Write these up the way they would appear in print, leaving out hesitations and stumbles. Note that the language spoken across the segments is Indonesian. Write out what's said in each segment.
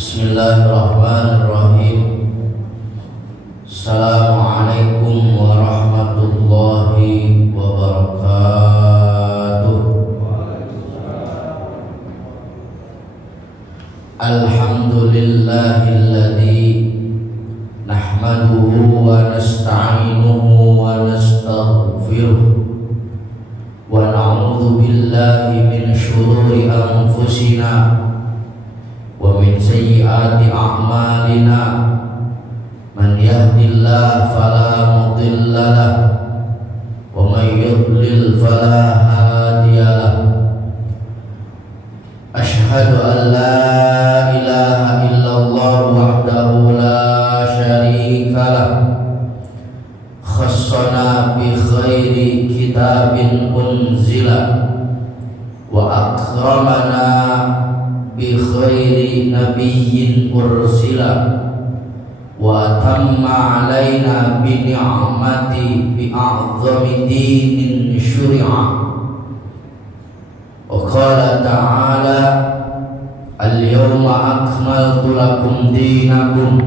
Bismillahirrahmanirrahim. Assalamualaikum warahmatullahi wabarakatuh. Alhamdulillahilladzi nahmaduhu wa nasta'inuhu wa nastaghfiruh wa na'udzu billahi min syururi anfusina wa min sayyiati a'malina. Man yahdihillahu fala mudilla lahu wa man yudlil fala hadiya lahu. Asyhadu an la ilaha illallah wahdahu la syarika lahu, khassana bi khairi kitabin unzila wa akramana bi khairi nabiyyin ursila wa tamma alaina bi ni'mati bi a'zami dinin syuri'a. Wa qala ta'ala al-yawma akmaltu lakum dinakum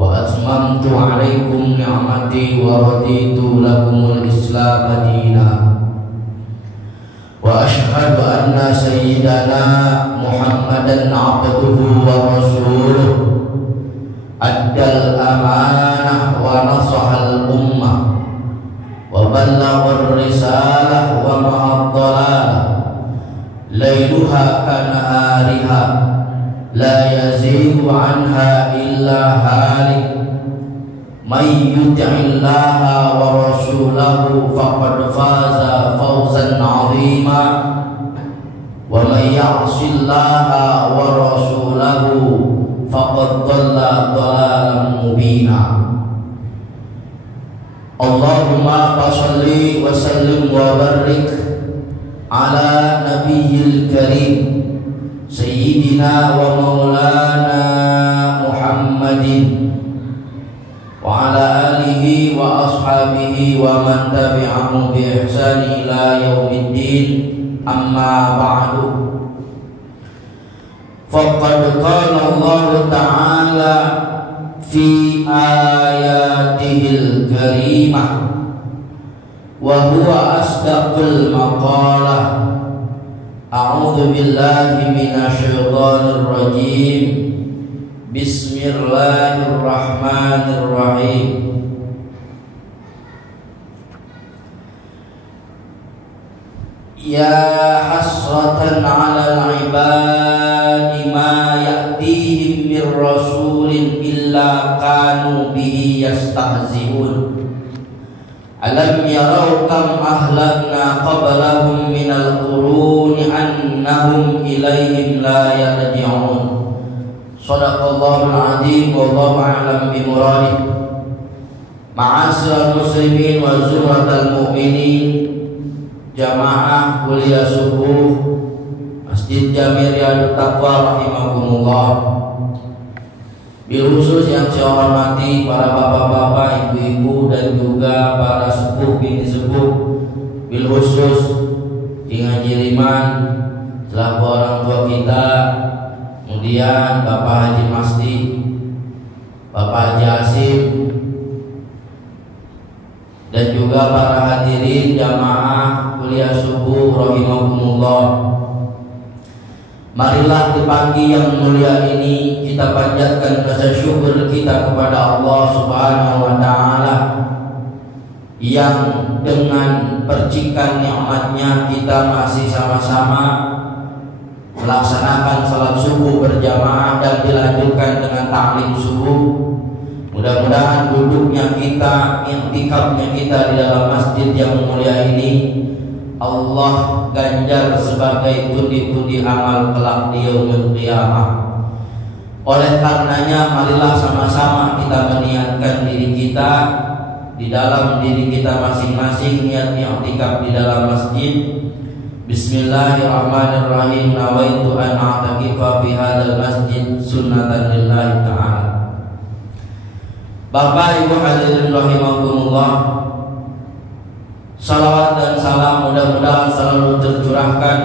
wa atmamtu alaikum ni'mati wa raditu lakumul islam dinan. Wa ashhadu anna sayyidana Muhammadan abduhu wa rasuluh addal amanah wa nasahal ummah wa ballaghar risalah wa ma'ad-dhalalah layluha kanahariha la yazighu anha illa halik. May yuti'illaha wa rasulahu faqad faza fawzan 'azima wa may ya'sillaha wa rasulahu faqad dhalla dhalalan mubina. Allahumma shalli wa sallim wa barik ala nabiyyil karim sayyidina wa maulana Muhammadin wa ala alihi wa ashabihi wa man tabi'ahum bi ihsani ila yaumiddin. Amma ba'du. Faqad qala Allah ta'ala fi ayatihil karimah wa huwa asdaqul maqalah. A'udzu billahi minasy syaithanir rajim. Bismillahirrahmanirrahim. Ya hasratan 'alal 'ibadi ma ya'tihim mir rasulin illa kanu bihi yastahzi'un. Alam yarau kam ahlakna qablahum minal quruni annahum ilaihim la yarji'un. Shadaqallahul azim wallahu a'lam bimuradih. Ma'asyiral muslimin wa zumratal mu'minin, jamaah kuliah subuh Masjid Jami Riyadut Taqwa rahimakumullah. Bil khusus yang saya hormati para bapak-bapak, ibu-ibu dan juga para sepuh binti sepuh. Bil khusus di Ngaji Riman selaku orang tua kita, kemudian Bapak Haji Masdi, Bapak Haji Asim, dan juga para hadirin jamaah kuliah subuh rahimakumullah. Marilah di pagi yang mulia ini kita panjatkan rasa syukur kita kepada Allah Subhanahu wa taala yang dengan percikan nikmatnya kita masih sama-sama melaksanakan salat subuh berjamaah dan dilanjutkan dengan ta'lim subuh. Mudah-mudahan duduknya kita, i'tikafnya kita di dalam masjid yang mulia ini Allah ganjar sebagai pundi-pundi amal kelak di yaumil qiyamah. Oleh karenanya marilah sama-sama kita meniatkan diri kita di dalam diri kita masing-masing niat i'tikaf di dalam masjid. Bismillahirrahmanirrahim. Nawaitu an a'takifa fi hadzal masjid sunnatan lillahi ta'ala. Bapak Ibu hadirin rahimakumullah, salawat dan salam mudah-mudahan selalu tercurahkan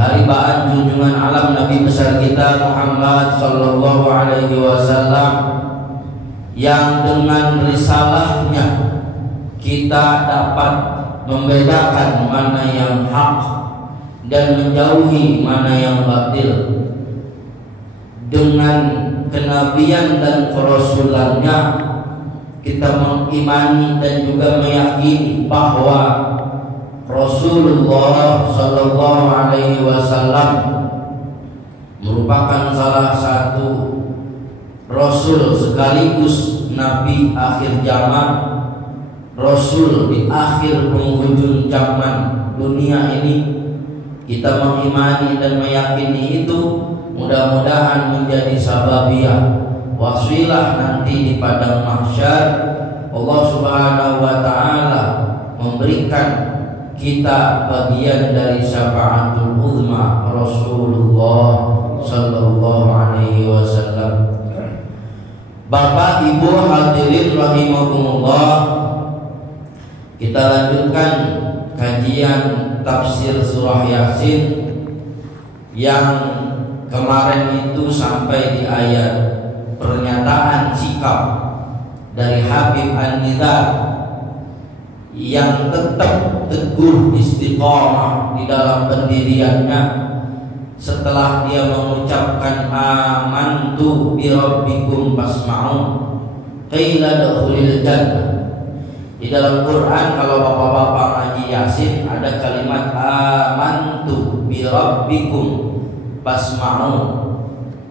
keharibaan junjungan alam Nabi besar kita Muhammad sallallahu alaihi wasallam, yang dengan risalahnya kita dapat membedakan mana yang hak dan menjauhi mana yang batil. Dengan kenabian dan kerasulannya kita mengimani dan juga meyakini bahwa Rasulullah sallallahu alaihi wasallam merupakan salah satu rasul sekaligus nabi akhir zaman, rasul di akhir penghujung zaman dunia ini. Kita mengimani dan meyakini itu, mudah-mudahan menjadi sababiyah wasilah nanti di padang mahsyar Allah Subhanahu wa taala memberikan kita bagian dari syafaatul uzma Rasulullah sallallahu alaihi wasallam. Bapak Ibu hadirin rahimakumullah, kita lanjutkan kajian tafsir surah Yasin yang kemarin itu sampai di ayat pernyataan sikap dari Habib An-Nidar yang tetap teguh istiqamah di dalam pendiriannya setelah dia mengucapkan amantu bi rabbikum fasma'un qila dukhulil jannah. Di dalam Quran kalau bapak-bapak ngaji Yasin ada kalimat amantu bi rabbikum fasma'un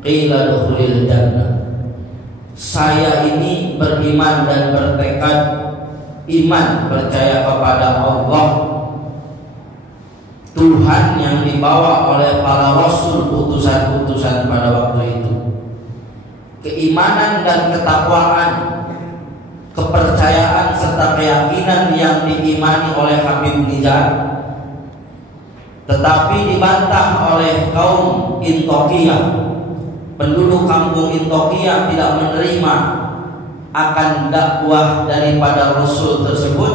qila dukhulil jannah. Saya ini beriman dan bertekad iman, percaya kepada Allah Tuhan yang dibawa oleh para rasul utusan-utusan pada waktu itu. Keimanan dan ketakwaan, kepercayaan serta keyakinan yang diimani oleh Habib Nizar, tetapi dibantah oleh kaum Intokiyah. Penduduk kampung Intokiyah tidak menerima akan dakwah daripada Rasul tersebut,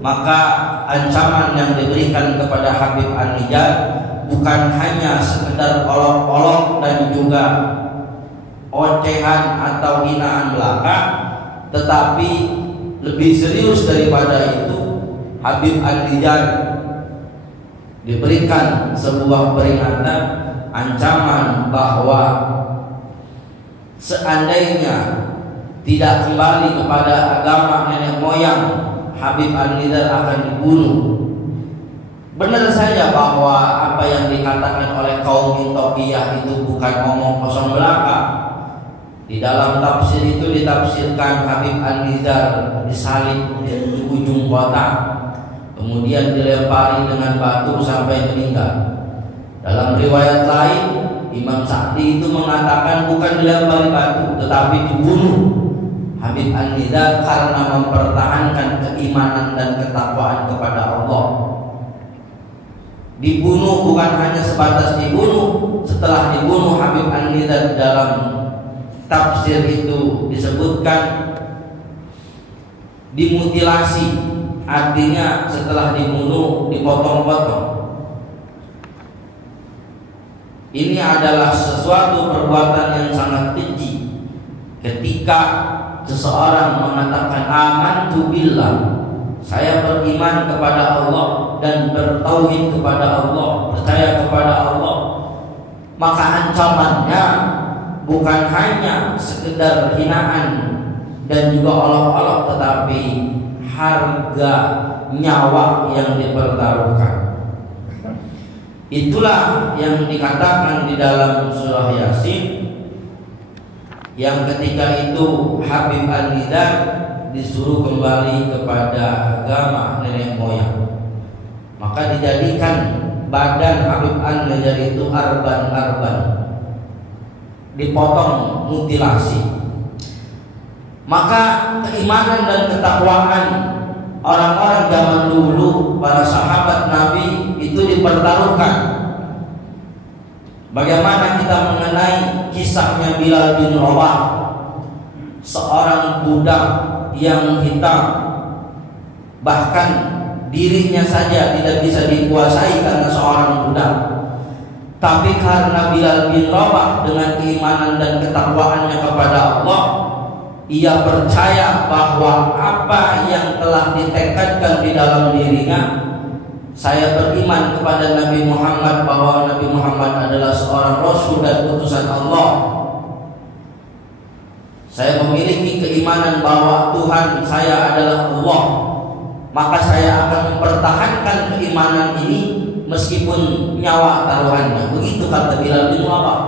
maka ancaman yang diberikan kepada Habib An-Nizar bukan hanya sekedar olok-olok dan juga ocehan atau hinaan belaka, tetapi lebih serius daripada itu. Habib An-Nizar diberikan sebuah peringatan, ancaman bahwa seandainya tidak kembali kepada agama nenek moyang, Habib An-Nizar akan dibunuh. Benar saja bahwa apa yang dikatakan oleh kaum Intokiyah itu bukan omong kosong belaka. Di dalam tafsir itu ditafsirkan Habib An-Nizar disalib di ujung kota, kemudian dilempari dengan batu sampai meninggal. Dalam riwayat lain Imam Sa'di itu mengatakan bukan dilempari batu tetapi dibunuh Habib An-Nizar karena mempertahankan keimanan dan ketakwaan kepada Allah. Dibunuh bukan hanya sebatas dibunuh. Setelah dibunuh Habib An-Nizar, dalam tafsir itu disebutkan dimutilasi, artinya setelah dibunuh dipotong-potong. Ini adalah sesuatu perbuatan yang sangat keji ketika seseorang mengatakan amantu billah, saya beriman kepada Allah dan bertauhid kepada Allah, percaya kepada Allah, maka ancamannya bukan hanya sekedar hinaan dan juga olok-olok, tetapi harga nyawa yang dipertaruhkan. Itulah yang dikatakan di dalam surah Yasin, yang ketika itu Habib An-Nizar disuruh kembali kepada agama nenek moyang, maka dijadikan badan Habib An-Nizar itu arban-arban, dipotong, mutilasi. Maka keimanan dan ketakwaan orang-orang zaman dulu, para sahabat Nabi itu dipertaruhkan. Bagaimana kita mengenai kisahnya Bilal bin Rabah, seorang budak yang hitam, bahkan dirinya saja tidak bisa dikuasai karena seorang budak. Tapi karena Bilal bin Rabah dengan keimanan dan ketakwaannya kepada Allah, ia percaya bahwa apa yang telah ditekadkan di dalam dirinya, saya beriman kepada Nabi Muhammad bahwa Nabi Muhammad adalah seorang Rasul dan utusan Allah. Saya memiliki keimanan bahwa Tuhan saya adalah Allah, maka saya akan mempertahankan keimanan ini meskipun nyawa taruhannya. Begitu kata Bilal bin Rabah.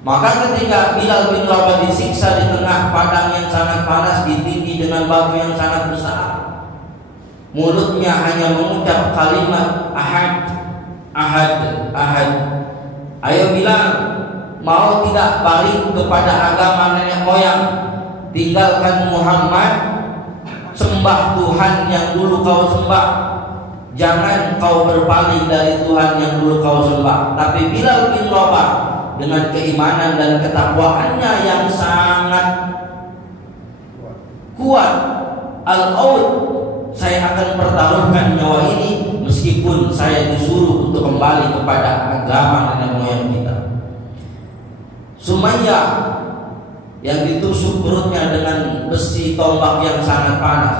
Maka ketika Bilal bin Rabah disiksa di tengah padang yang sangat panas, ditindih dengan batu yang sangat besar, mulutnya hanya mengucap kalimat ahad, ahad, ahad. Ayo Bilal, mau tidak balik kepada agama nenek moyang, tinggalkan Muhammad, sembah Tuhan yang dulu kau sembah. Jangan kau berpaling dari Tuhan yang dulu kau sembah. Tapi Bilal bin Rabah dengan keimanan dan ketakwaannya yang sangat kuat, al-aud, saya akan pertaruhkan nyawa ini meskipun saya disuruh untuk kembali kepada agama nenek moyang kita. Sumayyah yang ditusuk perutnya dengan besi tombak yang sangat panas,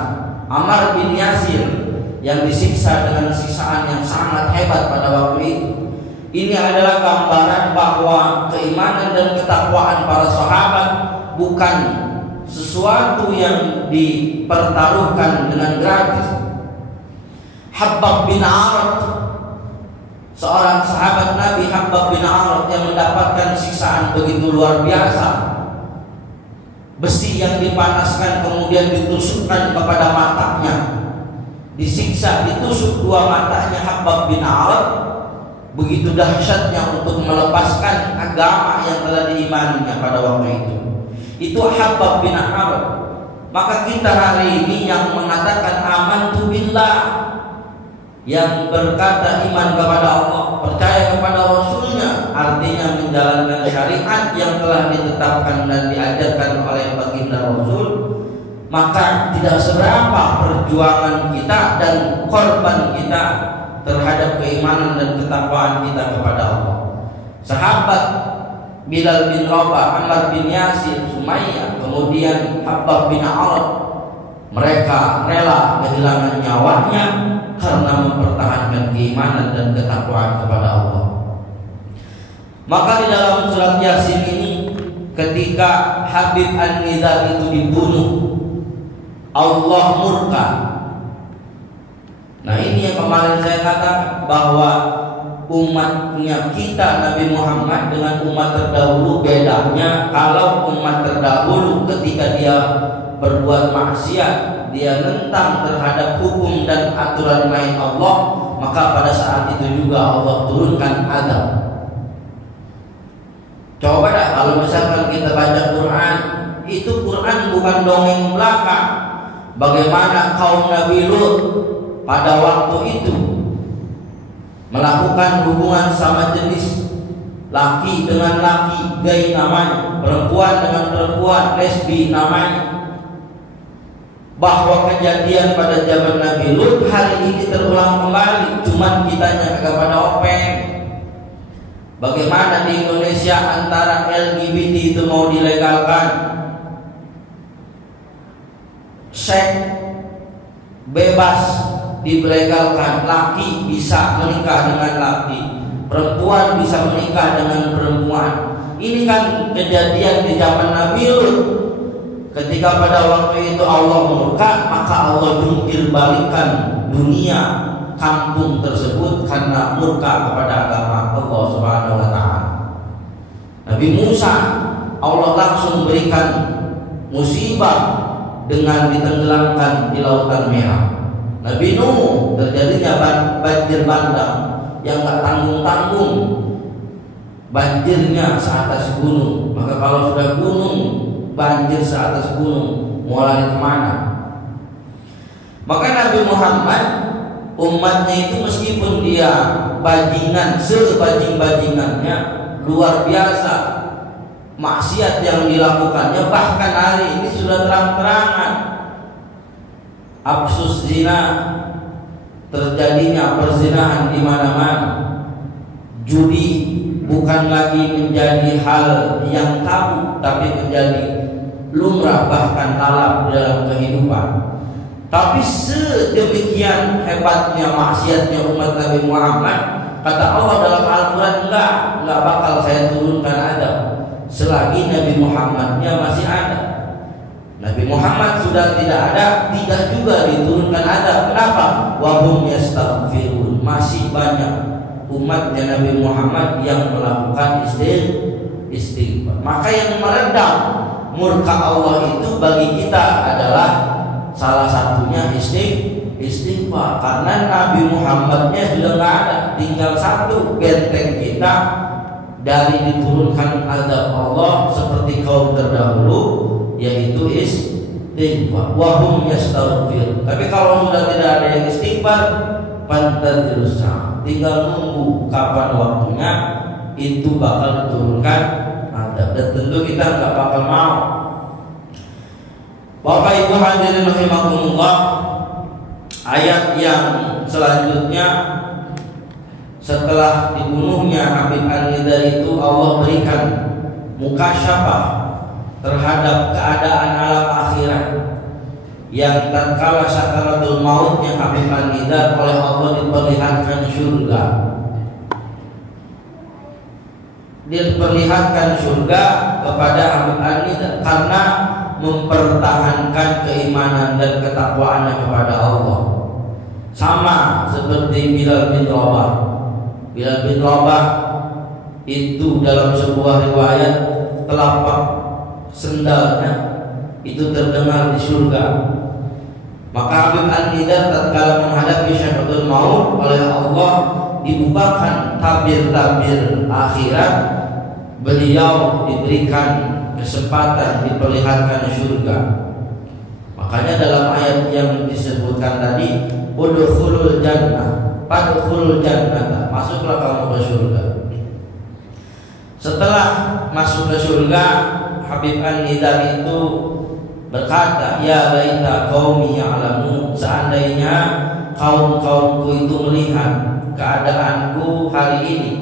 Ammar bin Yasir yang disiksa dengan siksaan yang sangat hebat pada waktu itu. Ini adalah gambaran bahwa keimanan dan ketakwaan para sahabat bukan sesuatu yang dipertaruhkan dengan gratis. Habbab bin Arad, seorang sahabat Nabi, Habbab bin Arad yang mendapatkan siksaan begitu luar biasa. Besi yang dipanaskan kemudian ditusukkan kepada matanya, disiksa, ditusuk dua matanya Habbab bin Arad. Begitu dahsyatnya untuk melepaskan agama yang telah diimaninya pada waktu itu. Itu Habbab bin Arad. Maka kita hari ini yang mengatakan amantu billah, yang berkata iman kepada Allah, percaya kepada Rasulnya, artinya menjalankan syariat yang telah ditetapkan dan diajarkan oleh baginda Rasul, maka tidak seberapa perjuangan kita dan korban kita terhadap keimanan dan ketakwaan kita kepada Allah. Sahabat Bilal bin Rabah, Ammar bin Yasir, Sumayyah, kemudian Habbab bin Arad, mereka rela kehilangan nyawanya karena mempertahankan keimanan dan ketakwaan kepada Allah. Maka di dalam surat Yasin ini, ketika Habib An-Nidar itu dibunuh, Allah murka. Nah, ini yang kemarin saya katakan bahwa umatnya kita Nabi Muhammad dengan umat terdahulu bedanya. Kalau umat terdahulu ketika dia berbuat maksiat, dia nentang terhadap hukum dan aturan main Allah, maka pada saat itu juga Allah turunkan azab. Coba dah kalau misalkan kita baca Quran, itu Quran bukan dongeng belaka. Bagaimana kaum Nabi Lut pada waktu itu melakukan hubungan sama jenis, laki dengan laki, gay namanya, perempuan dengan perempuan, lesbi namanya. Bahwa kejadian pada zaman Nabi Lut hari ini terulang kembali, cuman kitanya agak pada openg. Bagaimana di Indonesia antara LGBT itu mau dilegalkan, seks bebas dilegalkan, laki bisa menikah dengan laki, perempuan bisa menikah dengan perempuan. Ini kan kejadian di zaman Nabi Lut. Ketika pada waktu itu Allah murka, maka Allah jungkir balikan dunia kampung tersebut karena murka kepada agama Allah Subhanahu wa taala. Nabi Musa, Allah langsung berikan musibah dengan ditenggelamkan di Lautan Merah. Nabi Nuh, terjadinya banjir bandang yang tak tanggung-tanggung, banjirnya seatas gunung. Maka kalau sudah gunung, banjir seatas gunung, mau lari kemana? Maka Nabi Muhammad, umatnya itu meskipun dia bajingan, sebajing-bajingannya, luar biasa maksiat yang dilakukannya, bahkan hari ini sudah terang-terangan absus zina, terjadinya perzinahan di mana-mana, judi bukan lagi menjadi hal yang tabu, tapi menjadi lumrah bahkan lalap dalam kehidupan. Tapi sedemikian hebatnya maksiatnya umat Nabi Muhammad, kata Allah dalam Al-Quran, enggak bakal saya turunkan adab selagi Nabi Muhammadnya masih ada. Nabi Muhammad sudah tidak ada, tidak juga diturunkan adab. Kenapa? Wahum yastaghfirun, masih banyak umatnya Nabi Muhammad yang melakukan istighfar. Maka yang meredam murka Allah itu bagi kita adalah salah satunya istighfar. Karena Nabi Muhammadnya sudah nggak ada, tinggal satu benteng kita dari diturunkan azab Allah seperti kaum terdahulu, yaitu istighfar. Wahum yastaghfir. Tapi kalau sudah tidak ada yang istighfar, pantadzirus sa'ah, tinggal nunggu kapan waktunya itu bakal diturunkan azab. Dan tentu kita nggak bakal mau. Bapak Ibu hadirin rahimakumullah, ayat yang selanjutnya setelah dibunuhnya Habib An-Nidar itu, Allah berikan mukasyafah terhadap keadaan alam akhirat yang tatkala sakaratul mautnya Habib An-Nidar oleh Allah diperlihatkan surga. Diperlihatkan surga kepada Habib An-Nidar karena mempertahankan keimanan dan ketakwaannya kepada Allah. Sama seperti Bilal bin Rabah. Bilal bin Rabah itu dalam sebuah riwayat telapak sendalnya itu terdengar di surga. Maka Habib An-Nidar tatkala menghadapi syahadatul maut oleh Allah dibukakan tabir-tabir akhirat, beliau diberikan kesempatan diperlihatkan surga. Makanya dalam ayat yang disebutkan tadi, udkhulul jannah, padkhulul jannah, masuklah kamu ke surga. Setelah masuk ke surga, Habib An-Nidar itu berkata, ya laita qaumi ya'lamun, seandainya kaum-kaumku itu melihat keadaanku hari ini,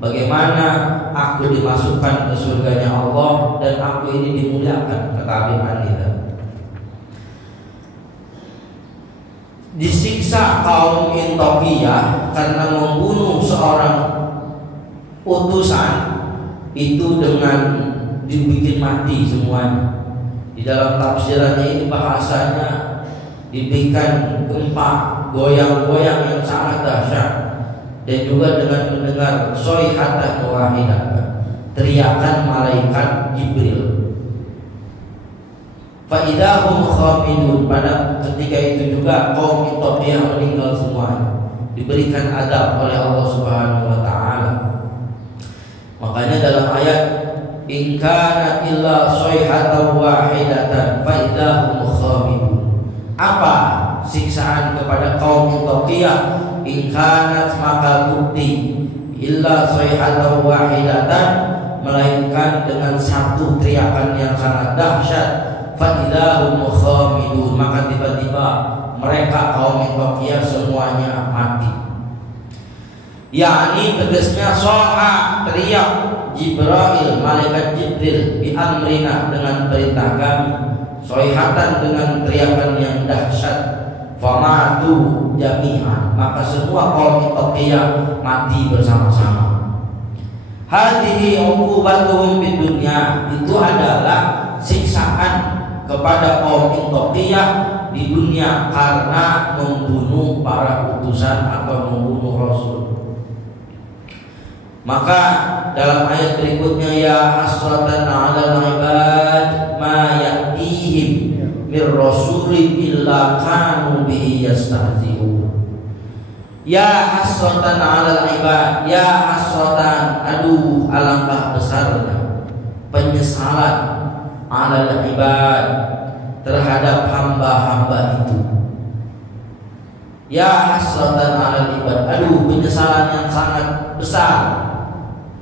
bagaimana aku dimasukkan ke surganya Allah dan aku ini dimuliakan, kata Habib An-Nidar. Disiksa kaum Intokiyah karena membunuh seorang utusan itu dengan dibikin mati semuanya. Di dalam tafsirannya ini bahasanya diberikan gempa, goyang-goyang yang sangat dahsyat, dan juga dengan mendengar soihatan wahidatan, teriakan malaikat Jibril. Faidahum khamidun, pada ketika itu juga kaum Intokiyah meninggal semuanya, diberikan adab oleh Allah Subhanahu wa taala. Makanya dalam ayat in kana illa soihatan wahidatan faidahum khamidun, apa siksaan kepada kaum Intokiyah? In kanat, maka bukti illa soihatan wahidatan, melainkan dengan satu teriakan yang sangat dahsyat, faidahum khamidun, maka tiba-tiba mereka kaum Intokiyah semuanya mati. Yakni tegasnya soha, teriak Jibril, malaikat Jibril, bi amrina, dengan perintah kami, soihatan, dengan teriakan yang dahsyat, famatu jami'an, maka semua kaum Intokiyah mati bersama-sama. Hadhihi uqubatuhum di dunia, itu adalah siksaan kepada kaum Intokiyah di dunia karena membunuh para utusan atau membunuh Rasul. Maka dalam ayat berikutnya, ya hasratan 'alal ibad ma ya'tihim mir rasulin illa kanu bihi yastahzi'un. Ya hasratan 'alal ibad, ya hasratan, aduh alangkah besarnya penyesalan 'alal ibad, terhadap hamba-hamba itu. Ya hasratan 'alal ibad, aduh penyesalan yang sangat besar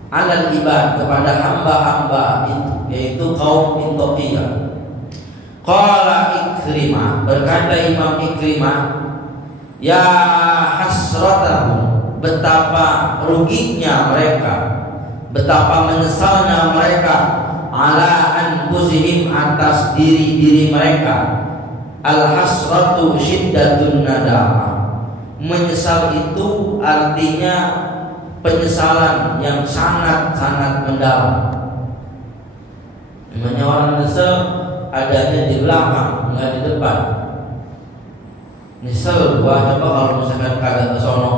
'alal ibad, kepada hamba-hamba itu, yaitu kaum Intokiyah. Qala Ikrimah, berkata Imam Ikrimah, ya hasratahum, betapa ruginya mereka, betapa menyesalnya mereka, ala anfusihim, atas diri-diri mereka. Al-hasratu syiddatun nadamah. Menyesal itu artinya penyesalan yang sangat-sangat mendalam. Namanya orang nyesel adanya di belakang, nggak di depan. Nyesel gua coba kalau misalkan kagak ke sono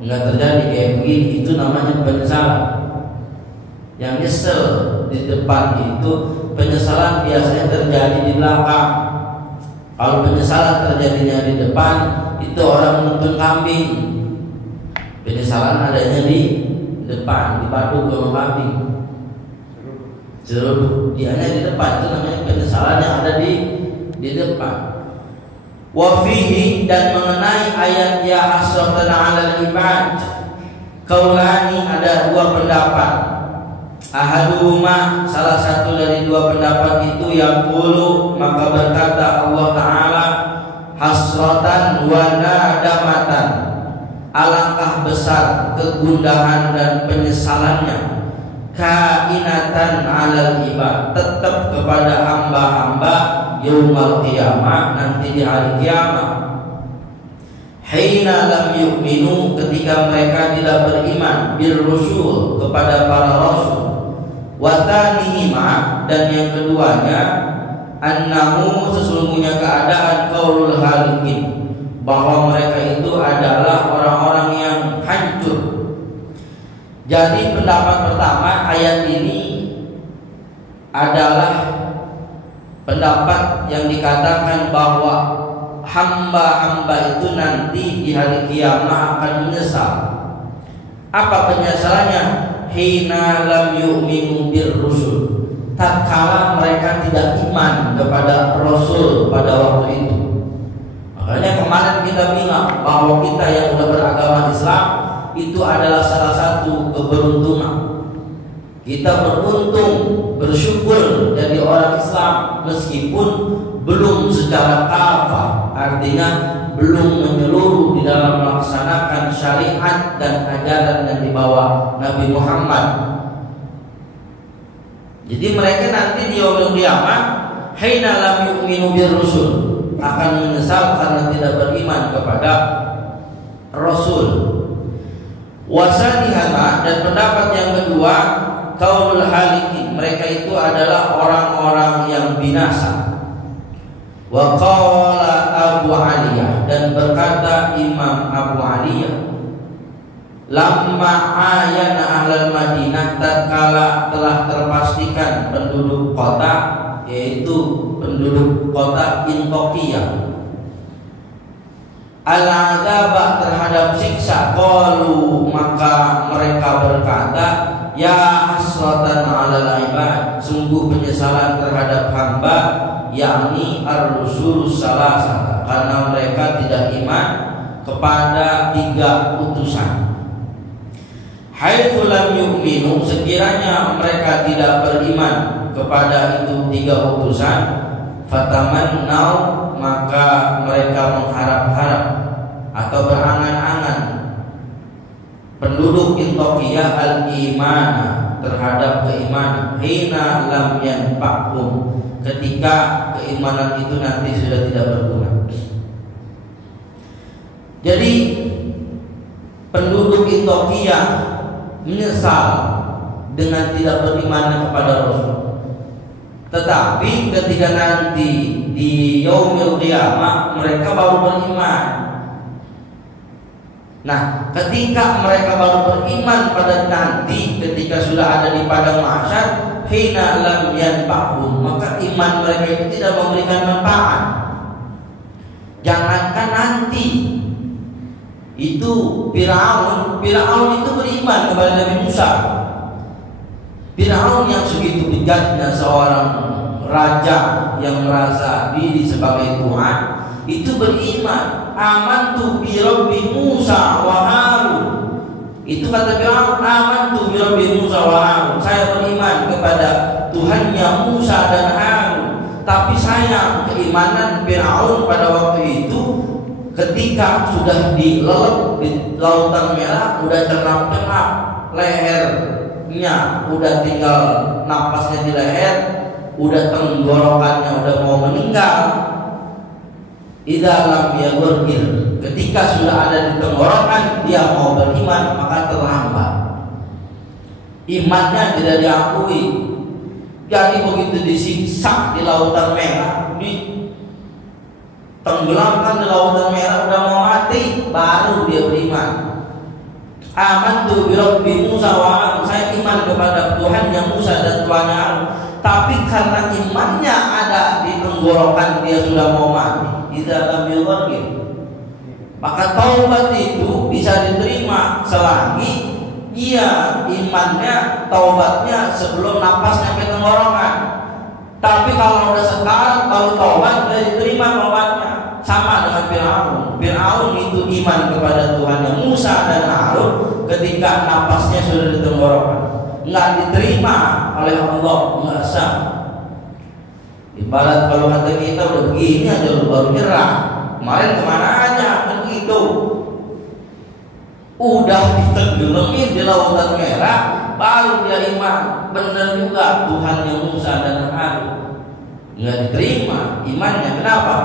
nggak terjadi kayak begini, itu namanya penyesalan. Yang nyesel di depan itu, penyesalan biasanya terjadi di belakang. Kalau penyesalan terjadinya di depan, itu orang menuntun kambing. Penyesalan adanya di depan, dipadu sama kambing. Jeruk dianya di depan, itu namanya penyesalan yang ada di depan. Wafihi, dan mengenai ayat ya hasratan 'alal ibad, kaulani, ada dua pendapat. Ahaduhuma, salah satu dari dua pendapat itu, yaqulu, maka berkata Allah Ta'ala, hasratan wa nadamatan, alangkah besar kegundahan dan penyesalannya, kainatan 'alal ibad, tetap kepada hamba-hamba yaumal qiyamah, nanti di hari kiamat. Hina lam yu'minu, ketika mereka tidak beriman, bil rusul, kepada para rasul. Wa tanihima, dan yang keduanya, annahu, sesungguhnya keadaan qaulul halikin, bahwa mereka itu adalah orang-orang yang hancur. Jadi pendapat pertama, ayat ini adalah pendapat yang dikatakan bahwa hamba-hamba itu nanti di hari kiamat akan menyesal. Apa penyesalannya? Hina lam yu'minu bir rusul, tatkala mereka tidak iman kepada rasul pada waktu itu. Makanya kemarin kita bilang bahwa kita yang sudah beragama Islam itu adalah salah satu keberuntungan. Kita beruntung, bersyukur jadi orang Islam meskipun belum secara kafah, artinya belum menyeluruh di dalam melaksanakan syariat dan ajaran yang dibawa Nabi Muhammad. Jadi mereka nanti di yaumul qiyamah, hina lam yu'minu bir rusul, akan menyesal karena tidak beriman kepada rasul. Wasanihama, dan pendapat yang kedua, qaulul halikin, mereka itu adalah orang-orang yang binasa. Wa qala Abu Aliyah, dan berkata Imam Abu Aliyah, lamma ayana ahlal Madinah, tatkala telah terpastikan penduduk kota, yaitu penduduk kota Intokiyah, al-adzaba, terhadap siksa, qalu, maka mereka berkata, ya hasratan 'alal ibad, sungguh penyesalan terhadap hamba, yakni ar-rusul salasah, karena mereka tidak iman kepada tiga utusan. Haitsu lam yu'minu, sekiranya mereka tidak beriman kepada itu tiga utusan, fatamannau, maka mereka mengharap-harap atau berangan-angan, penduduk Intokiyah, al-imana, terhadap keimanan, hina lam yanfa'hum, ketika keimanan itu nanti sudah tidak berguna. Jadi penduduk Intokiyah menyesal dengan tidak beriman kepada Rasul. Tetapi ketika nanti di yaumil qiyamah mereka baru beriman. Nah, ketika mereka baru beriman pada nanti, ketika sudah ada di padang mahsyar, hina lam yanfa'hum, maka iman mereka itu tidak memberikan manfaat. Jangankan nanti, itu Firaun itu beriman kepada Nabi Musa. Firaun yang segitu bejatnya seorang raja yang merasa diri sebagai Tuhan, itu beriman, amantu bi rabbi Musa wa Harun. Itu kata Firaun, amantu bi rabbi Musa wa Harun, saya beriman kepada Tuhannya Musa dan Harun. Tapi sayang, keimanan Firaun pada waktu itu ketika sudah dilelep di lautan merah, udah cenap-cenap lehernya, udah tinggal napasnya di leher, udah tenggorokannya udah mau meninggal. Idza lam yaghfir, ketika sudah ada di tenggorokan dia mau beriman, maka terlambat. Imannya tidak diakui. Jadi begitu disiksa di lautan merah, tenggelamkan di lautan merah, udah mau mati, baru dia beriman. Amantu bi rabbi Musa wa Harun, saya iman kepada Tuhan yang Musa dan Tuhannya Harun. Tapi karena imannya ada di tenggorokan, dia sudah mau mati. Idza lam yaghfir, maka taubat itu bisa diterima selagi dia imannya, taubatnya sebelum napas sampai tenggorokan. Tapi kalau udah sekarang tahu taubat, tidak diterima taubatnya. Sama dengan Fir'aun. Fir'aun itu iman kepada Tuhannya Musa dan Harun ketika napasnya sudah di tenggorokan, nggak diterima oleh Allah, nggak sah. Ibarat kalau kata kita udah begini aja lu baru nyerah, kemarin kemana aja, kan gitu. Udah ditenggelamin di lautan merah, baru dia iman. Benar juga Tuhan yang Musa dan Harun. Nggak diterima imannya. Kenapa?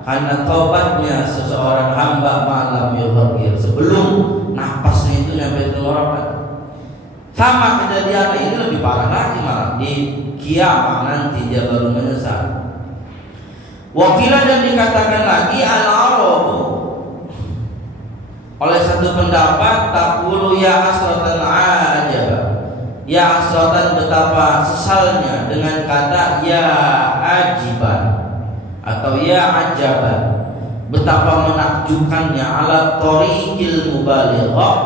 Karena taubatnya seseorang hamba malam yughfir, sebelum napasnya itu nyampe tenggorokan. Sama kejadiannya ini lebih parah lagi, malah di kiamat nanti dia baru menyesal. Wakilah dan dikatakan lagi al-arabu oleh satu pendapat, taqulu ya hasratan ajaba, ya hasratan betapa sesalnya, dengan kata ya ajiban atau ya ajaban, betapa menakjubkannya, ala tariqil mubalighah,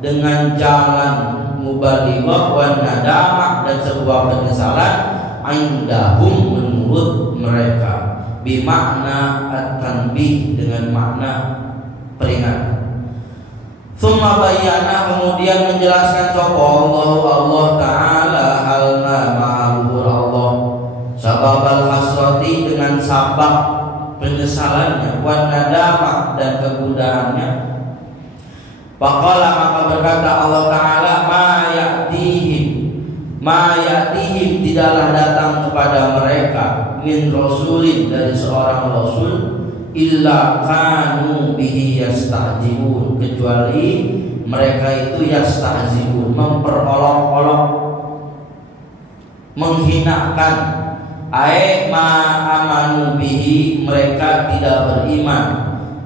dengan jalan mubalighah wan nadamah, dan sebuah penyesalan, indahum menurut mereka, bimakna at-tanbih, dengan makna peringatan. Summa bayyana, kemudian menjelaskan sapa Allah Ta'ala halna ma'alur Allah sababal hasrati, dengan sabab penyesalannya, wan nadamah, dan kegundahannya. Faqala, maka berkata Allah Ta'ala, ma ya'tihim tidaklah datang kepada mereka, min rasulin, dari seorang rasul, illa kanu bihi yastahzi'un, kecuali mereka itu yastahzi'un, memperolok-olok, menghinakan. Ai ma amanu bihi, mereka tidak beriman,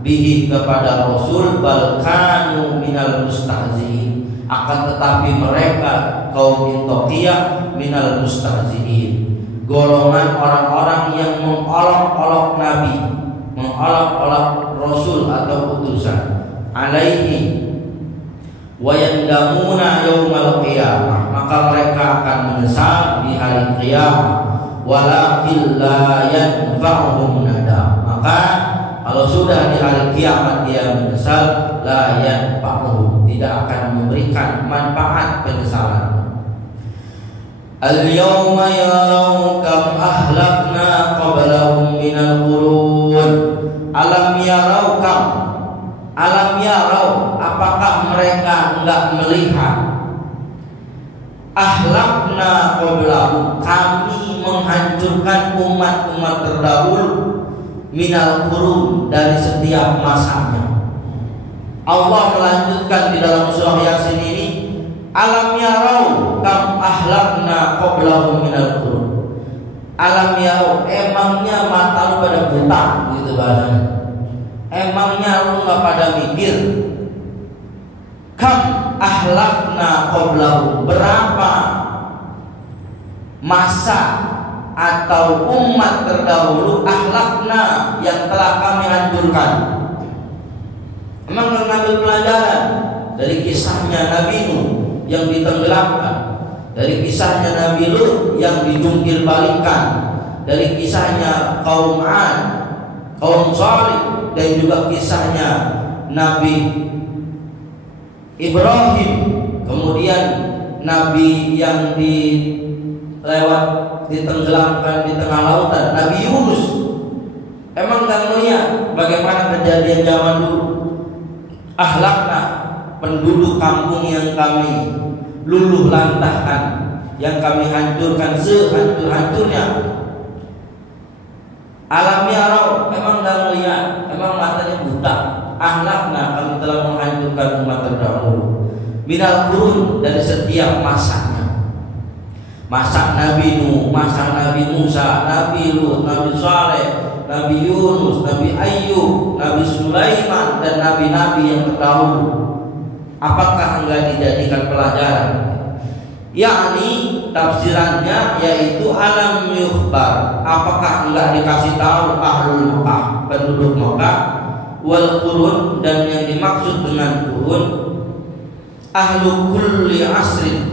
bihi kepada rasul, bal kanu minal mustahzi'in, akan tetapi mereka kaum Antiokhia minal mustahzi'in, golongan orang-orang yang mengolok-olok nabi, mengolok-olok rasul atau utusan. Alaihi wa yandamuna yaumal qiyamah, maka mereka akan menyesal di hari kiamat. Walakin la yanfa'uhum nadam, maka kalau sudah di hari kiamat dia menyesal, la yanfa'uhum, tidak akan memberikan manfaat penyesalan. Al-yawma yarau kam ahlakna qablahum minal qurun. Alam yarau kam, alam yarau, apakah mereka enggak melihat, ahlakna qablahum, kami menghancurkan umat-umat terdahulu, minal qurun, dari setiap masanya. Allah melanjutkan di dalam surah Yasin ini, alam yarau kam ahlakna qablahum minal qurun. Alam yarau, emangnya mata lu pada buta, gitu bahasanya. Emangnya lu nggak pada mikir? Kam ahlakna qablahum, berapa masa atau umat terdahulu, ahlakna, yang telah kami hancurkan. Memang mengambil pelajaran dari kisahnya Nabi Nuh yang ditenggelamkan, dari kisahnya Nabi Lut yang dijungkir balikan, dari kisahnya kaum 'Ad, kaum Shalih, dan juga kisahnya Nabi Ibrahim, kemudian Nabi yang ditenggelamkan di tengah lautan, Nabi Yunus. Emang gak ngeliat bagaimana kejadian zaman dulu? Ahlakna penduduk kampung yang kami luluh lantahkan, yang kami hancurkan sehancur-hancurnya. Alamnya roh, emang gak ngeliat? Emang matanya buta? Ahlakna kami telah menghancurkan umat terdahulu. Minal qurun, dari setiap masanya. Masa Nabi Nuh, masa Nabi Musa, Nabi Lut, Nabi Saleh, Nabi Yunus, Nabi Ayyub, Nabi Sulaiman, dan nabi-nabi yang terdahulu. Apakah enggak dijadikan pelajaran? Yakni tafsirannya yaitu alam yukhbar. Apakah enggak dikasih tahu ahlul Mekah, penduduk Mekah, wal qurun, dan yang dimaksud dengan qurun ahlu kulli asrin,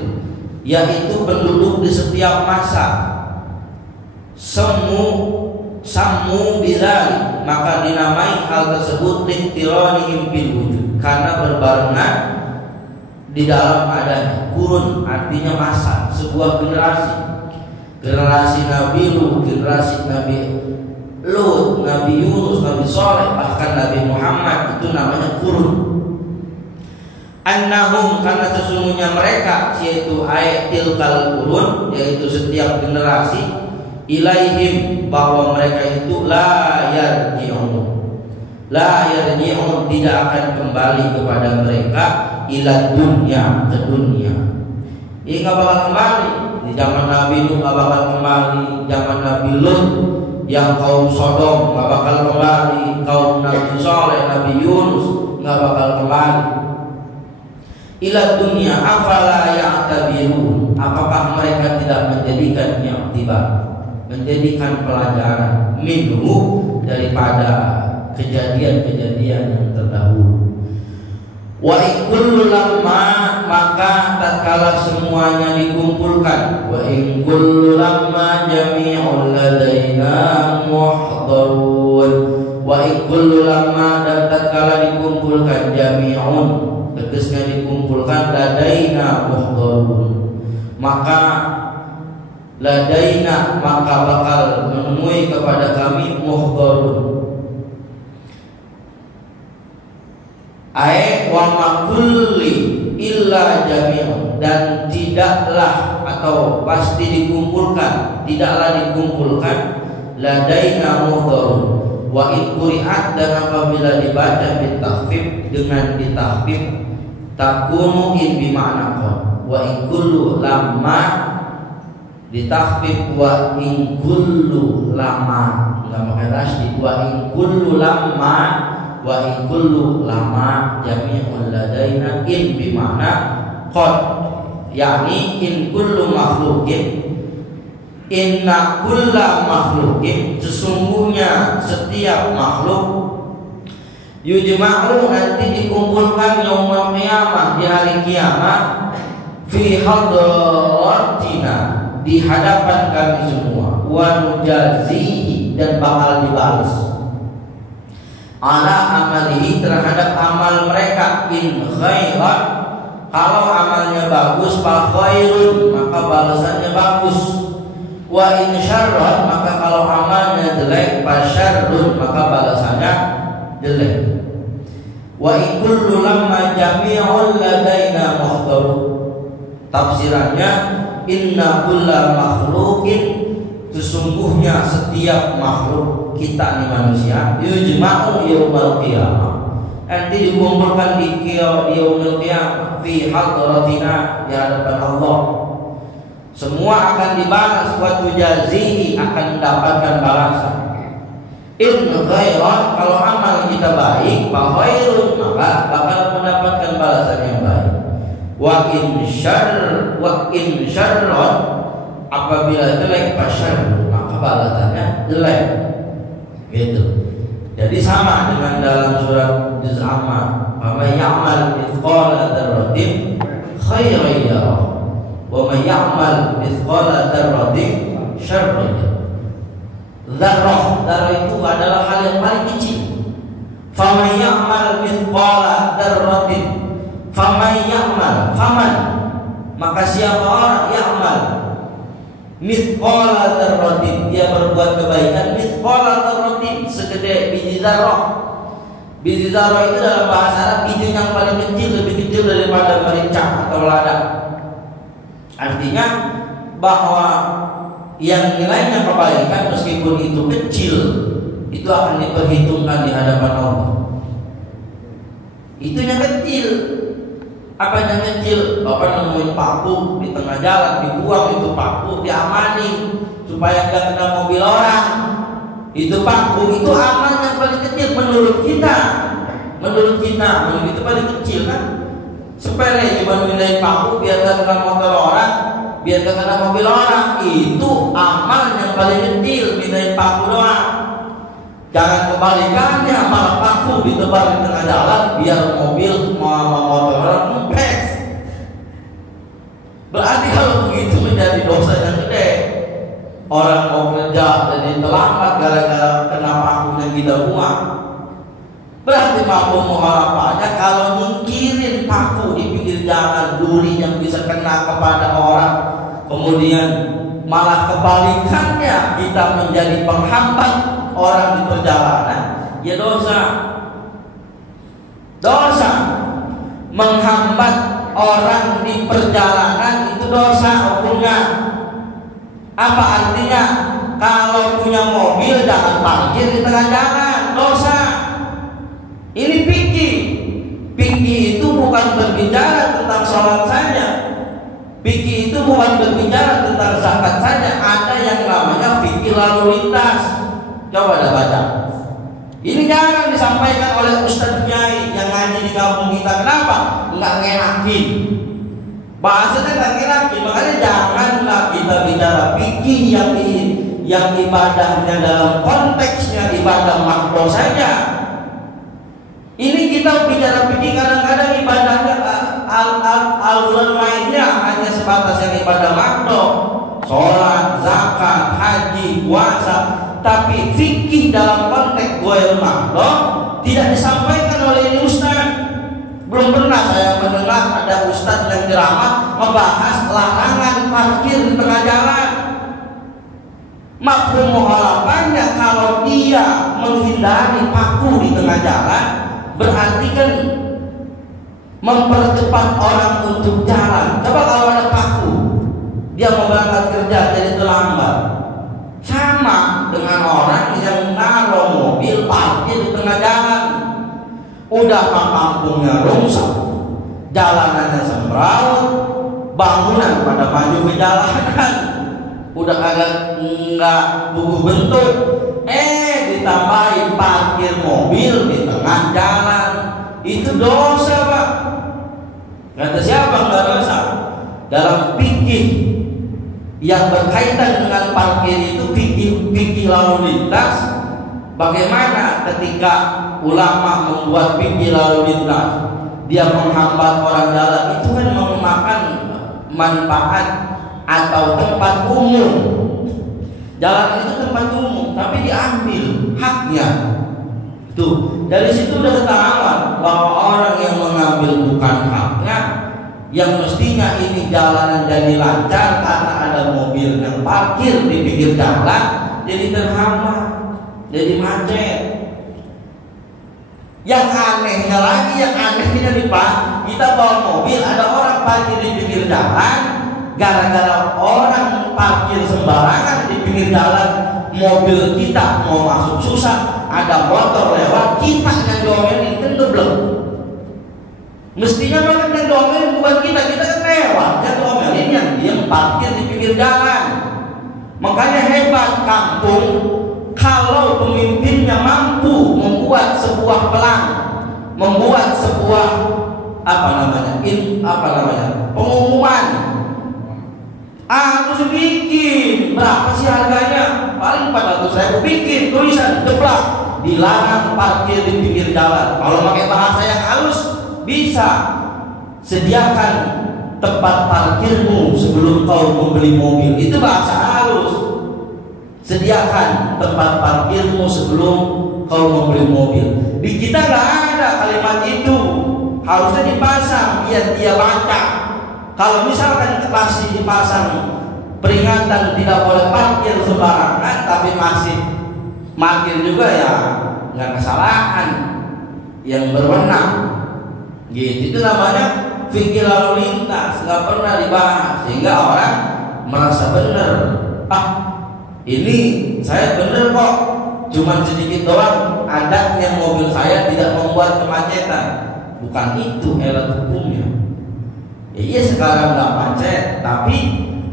yaitu penduduk di setiap masa. Samu bizalik, maka dinamai hal tersebut liqtiranihim bil wujud, karena berbarengan di dalam adanya. Qurun artinya masa, sebuah generasi. Generasi Nabi Lut, generasi Nabi Lut, Nabi Yunus, Nabi Saleh, bahkan Nabi Muhammad, itu namanya qurun. Annahum, karena sesungguhnya mereka, yaitu tilkal qurun, yaitu setiap generasi, ilaihim, bahwa mereka itu la yarji'un, tidak akan kembali kepada mereka, ila dunya, ke dunia. Ini nggak bakal kembali. Di zaman Nabi Nuh nggak bakal kembali, zaman Nabi Lut yang kaum Sodom nggak bakal kembali, kaum Nabi Saleh, Nabi Yunus nggak bakal kembali. Ila dunia, afala ya'tabirun, apakah mereka tidak menjadikan i'tibar, menjadikan pelajaran minhu, daripada kejadian-kejadian yang terdahulu. Wa in lamma, maka tatkala semuanya dikumpulkan, wa in lamma jami'un ladaina muhdarun, wa in lamma, dan tatkala dikumpulkan jami'un, tegasnya dikumpulkan, ladaina muhdarun, maka ladaina, maka bakal menemui kepada kami muhdarun. Ai wa makulli illa jami'un, dan tidaklah, atau pasti dikumpulkan, tidaklah dikumpulkan, ladaina muhdarun. Wa in quri'at, dan apabila dibaca bitahfif, dengan ditahfif, takunu in bima'na qad. Wa in kullu lamma ditahfif, wa in kullu lama, enggak pakai tasydid, wa in kullu lamma, wa in kullu lama jami'un ladaina in bima'na qad, yakni in kullu makhluqin, inna kulla makhluqin, sesungguhnya setiap makhluk, yujma'u, nanti dikumpulkan yaumul qiyamah, di hari kiamat, fi hadratina, di hadapan kami semua, wa nujazihi, dan bakal dibalas, ala amalihi, terhadap amal mereka, in khairan, kalau amalnya bagus, fa khairun, maka balasannya bagus, wa in syarran, maka kalau amalnya jelek, fa syarrun, maka balasannya jelek. Wa in kullu lamma jami'un ladaina muhdarun, tafsirannya inna kulla makhluqin, sesungguhnya setiap makhluk, kita nih manusia, yujma'u yaumal qiyamah, nanti dikumpulkan di yaumul qiyamah, fi hadratina, di hadapan Allah, semua akan dibalas, wa tujazihi, akan mendapatkan balasan. In khairan, kalau amal kita baik, fa khairun, maka bakal mendapatkan balasan yang baik. Wa in syarran, apabila jelek, fa syarrun, maka balasannya jelek. Gitu. Jadi sama dengan dalam surat Juz Amma, "Faman ya'mal mithqala dzarratin khairan yarah, wa man ya'mal mithqala dzarratin syarran yarah." Dzarrah itu adalah hal yang paling kecil. Faman ya'mal mithqala dzarratin, faman, maka siapa orang ya'mal mithqala dzarratin, dia berbuat kebaikan, misqala dzarratin, segede biji zarrah. Biji zarrah itu dalam bahasa Arab biji yang paling kecil, lebih kecil daripada merica atau lada. Artinya bahwa yang nilainya kebaikan meskipun itu kecil, itu akan diperhitungkan di hadapan Allah. Itu yang kecil. Apa yang kecil? Bapak nemuin paku di tengah jalan, dibuang itu paku, diamani supaya nggak kena mobil orang. Itu paku, itu amal yang paling kecil menurut kita. Menurut itu paling kecil kan? Sepele, cuma mindahin paku biar nggak kena motor orang, biar nggak kena mobil orang. Itu amal yang paling kecil, mindahin paku doang. Jangan kebalikannya, malah paku ditebar di tengah jalan biar mobil motor orang ngepes. Berarti kalau begitu menjadi dosa yang gede. Orang mau kerja jadi terlambat gara-gara kena paku yang kita buang. Berarti mampu muharapahnya kalau nyingkirin paku di pinggir jalan, duri yang bisa kena kepada orang, kemudian malah kebalikannya kita menjadi penghambat orang di perjalanan, ya dosa. Dosa menghambat orang di perjalanan itu dosa hukumnya. Apa artinya? Kalau punya mobil jangan parkir di tengah jalan, dosa. Ini fikih. Fikih itu bukan berbicara tentang sholat saja. Fikih itu bukan berbicara tentang zakat saja. Ada yang namanya fikih lalu lintas. Coba dah baca. Ini jangan disampaikan oleh Ustadz Nyai yang ngaji di kampung kita. Kenapa? Enggak ngenakin. Bahasanya enggak ngenakin. Makanya janganlah kita bicara fikih yang ibadahnya dalam konteksnya ibadah makro saja. Ini kita bicara fikih, kadang-kadang ibadahnya aluran mainnya hanya sebatas yang ibadah makro, sholat, zakat, haji, puasa. Tapi fikih dalam konteks ghair makro tidak disampaikan oleh ini ustaz. Belum pernah saya mendengar ada ustaz yang ceramah membahas larangan parkir di tengah jalan. Mafhum mukhalafannya kalau dia menghindari paku di tengah jalan, berarti kan mempercepat orang untuk jalan. Coba kalau ada paku, dia mau berangkat kerja jadi terlambat. Sama dengan orang yang naruh mobil parkir di tengah jalan. Udah kampungnya rusak, jalanannya semrawut, bangunan pada maju ke jalanan, udah kagak nggak buku bentuk, ditambahin parkir mobil di tengah jalan. Itu dosa pak. Kata siapa nggak dosa? Dalam fikih yang berkaitan dengan parkir itu fikih lalu lintas. Bagaimana ketika ulama membuat fikih lalu lintas, dia menghambat orang jalan, itu kan memakan manfaat atau tempat umum. Jalan itu tempat umum, tapi diambil haknya. Tuh, dari situ udah ketahuan bahwa orang yang mengambil bukan haknya, yang mestinya ini jalanan jadi lancar karena ada mobil yang parkir di pinggir jalan, jadi terhambat, jadi macet. Yang anehnya lagi, kita bawa mobil, ada orang parkir di pinggir jalan, gara-gara orang parkir sembarangan di pinggir jalan, mobil kita mau masuk susah, ada motor lewat, kita yang diomelin, kan geblek. Mestinya makan yang diomelin bukan kita kan lewat, yang diomelin yang dia parkir di pinggir jalan. Makanya hebat kampung kalau pemimpinnya mampu membuat sebuah pelang, membuat sebuah pengumuman. Aku bikin, berapa sih harganya? Paling 400.000. Bikin tulisan jeblak, dilarang parkir di pinggir jalan. Kalau pakai bahasa yang halus, bisa sediakan tempat parkirmu sebelum kau membeli mobil. Itu bahasa halus. Sediakan tempat parkirmu sebelum kau membeli mobil. Di kita nggak ada kalimat itu. Harusnya dipasang biar dia baca. Kalau misalkan masih dipasang peringatan tidak boleh parkir sembarangan, tapi masih Markir juga ya nggak kesalahan, yang berwenang. Gitu, itu namanya fikih lalu lintas, nggak pernah dibahas sehingga orang merasa benar. Ini saya benar kok, cuman sedikit doang adanya mobil saya tidak membuat kemacetan. Bukan itu erat hukumnya. Ya, iya sekarang nggak macet, tapi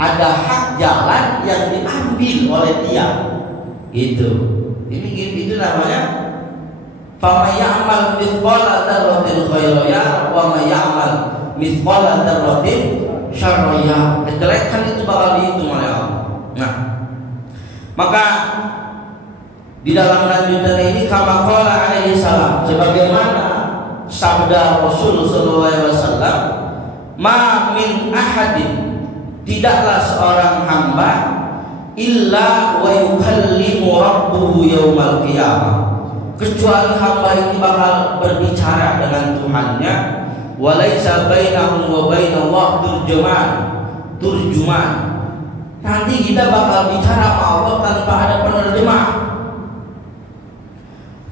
ada hak jalan yang diambil oleh dia. Gitu. Itu namanya faman ya'mal mithqala dzarratin khairan yarah wa man ya'mal mithqala dzarratin syarran yarah. Kejelekan itu bakal dihitung oleh Allah. Nah, maka di dalam lanjutan ini kama qala alaihi salam, sebagaimana sabda Rasul sallallahu alaihi wasallam, ma min ahadin, tidaklah seorang hamba illa wa yukallimu rabbuhu yaumal qiyamah, kecuali hamba ini bakal berbicara dengan Tuhannya, walaisa bainahu wa bainallah turjuman. Nanti kita bakal bicara sama Allah tanpa ada penerjemah.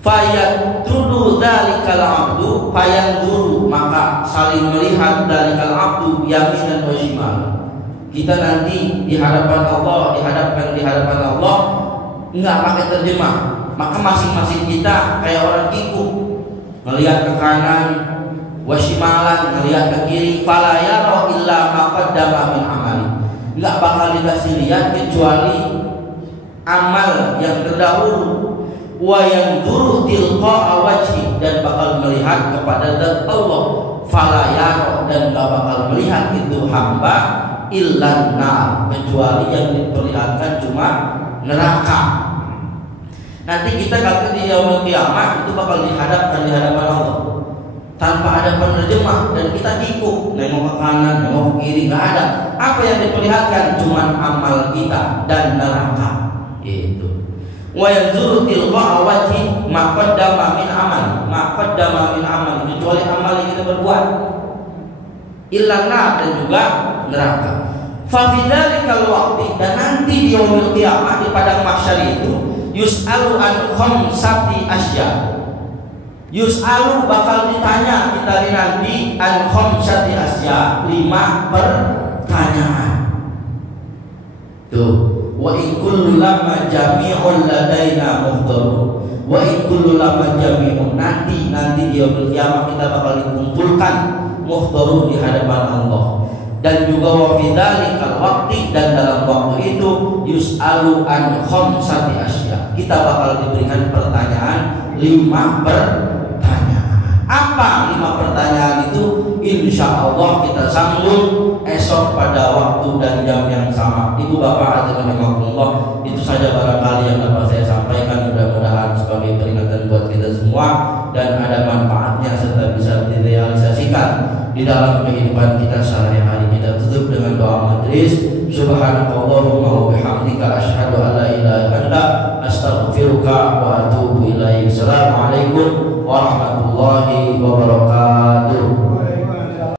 Fayatrudu dzalikal abdu fayanduru, maka saling melihat dalikal abdu yaminan wa shimal. Kita nanti di hadapan Allah, dihadapkan di hadapan Allah enggak pakai terjemah. Maka masing-masing kita kayak orang kikuk, melihat ke kanan, wasimalan, melihat ke kiri, fala yara illa ma qaddama min amali. Enggak bakal dikasih lihat kecuali amal yang terdahulu. Wa yanzuru tilqa'a wajhi, dan bakal melihat kepada zat Allah. Fala yara, dan enggak bakal melihat itu hamba illan nar, kecuali yang diperlihatkan cuma neraka. Nanti kita kata di yaumul kiamat itu bakal dihadapkan di hadapan Allah tanpa ada penerjemah, dan kita ikut nengok ke kanan, nengok ke kiri, nggak ada. Apa yang diperlihatkan cuma amal kita dan neraka. Itu. Wa yanzuru tilqa'a wajhi ma qaddama min amal, kecuali amal yang kita berbuat. Illan nar, dan juga neraka. Fa fi dzalikal waqti, dan nanti di yaumul kiamat di padang mahsyar itu yus'alu an khamsati asya. Yus'alu, bakal ditanya kita nanti an khamsati asya, 5 pertanyaan. Tuh, wa in kullu lamma jami'un ladaina muhdarun. Wa in kullu lamma jami'un, nanti di yaumul kiamat kita bakal dikumpulkan muhdarun di hadapan Allah. Dan juga wa fi dzalikal waqti, dan dalam waktu itu yus'alu an khamsati asya, kita bakal diberikan pertanyaan, 5 pertanyaan. Apa 5 pertanyaan itu? Insya Allah kita sambung esok pada waktu dan jam yang sama. Ibu bapak hadirin rahimakumullah, itu saja barangkali yang dapat saya sampaikan. Mudah-mudahan sebagai peringatan buat kita semua dan ada manfaatnya serta bisa direalisasikan di dalam kehidupan kita sehari-hari. Kita tutup dengan doa majelis. Subhanakallahumma wa bihamdika asyhadu an la ilaha illa anta astaghfiruka wa atubu